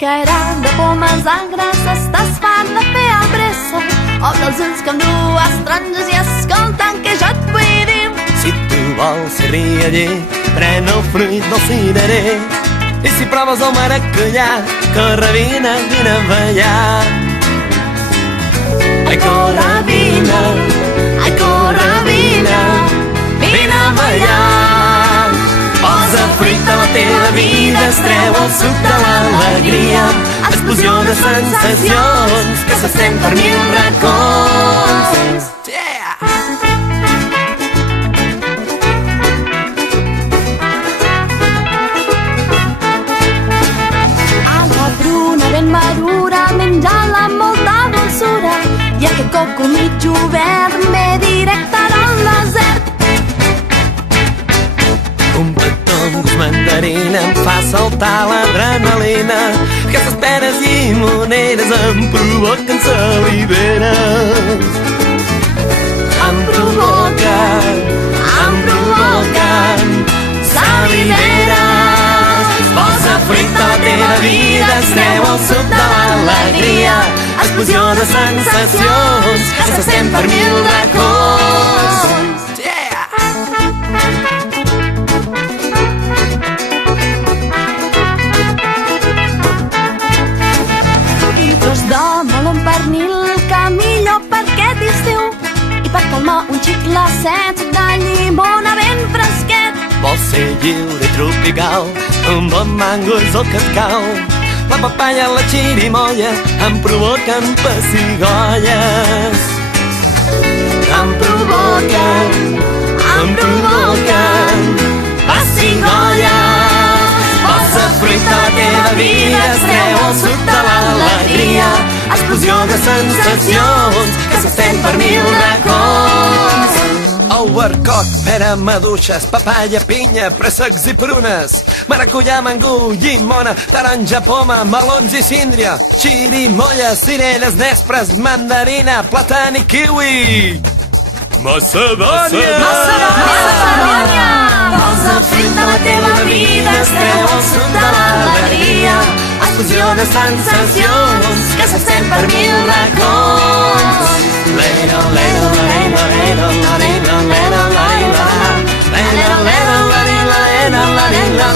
Mascara de pomes agres estàs fan de fer el pressa. Obre els ulls com dues taronges i escoltant que jo et vull dir. Si tu vols ser rialler, pren el fruit del cirerer. I si proves el maracuyà, corre, vine, vine a ballar. Ai, corre, vine, ai, corre, vine, vine a ballar. Posa fruit a la teva vida, es treu el suc de l'alegria. Explosió de sensacions que s'estén per mil racons. Yeah! A la pruna ben madura, menjar-la amb molta dolçura. I aquest coco mig obert ve directe al desert. Un petó amb gust mandarina em fa saltar l'adrenalina. Aquestes peres llimoneres em provoquen saliveres. Em provoquen saliveres. Posa fruit a la teva vida, es treu el suc de l'alegria. Explosió de sensacions que s'estén per mil racons. Yeah! Tros de meló amb pernil, que millor per aquest estiu. I per calmar un xic la set de llimona ben fresquet. Vols ser lliure i tropical, amb bon mango és el que et cal. La papaya, la xirimoia em provoquen pessigolles. Em provoquen pessigolles. Posa fruit a la teva vida, es treu el suc de l'alegria. Explosió de sensacions que s'estén per mil racons. Albercoc, pera, maduixes, papaya, pinya, préssecs i prunes, maracuyà, mangú, llimona, taronja, poma, melons i síndria, xirimoia, cirelles, nespres, mandarina, plàtan i kiwi. Macedònia! Posa fruit a la teva vida, es treu el suc de l'alegria. Explosió de sensacions que s'estén per mil racons. Lero, lero, lero, lero, lero, lero, lero, lero, lero, lero, lero, lero, lero, lero, lero,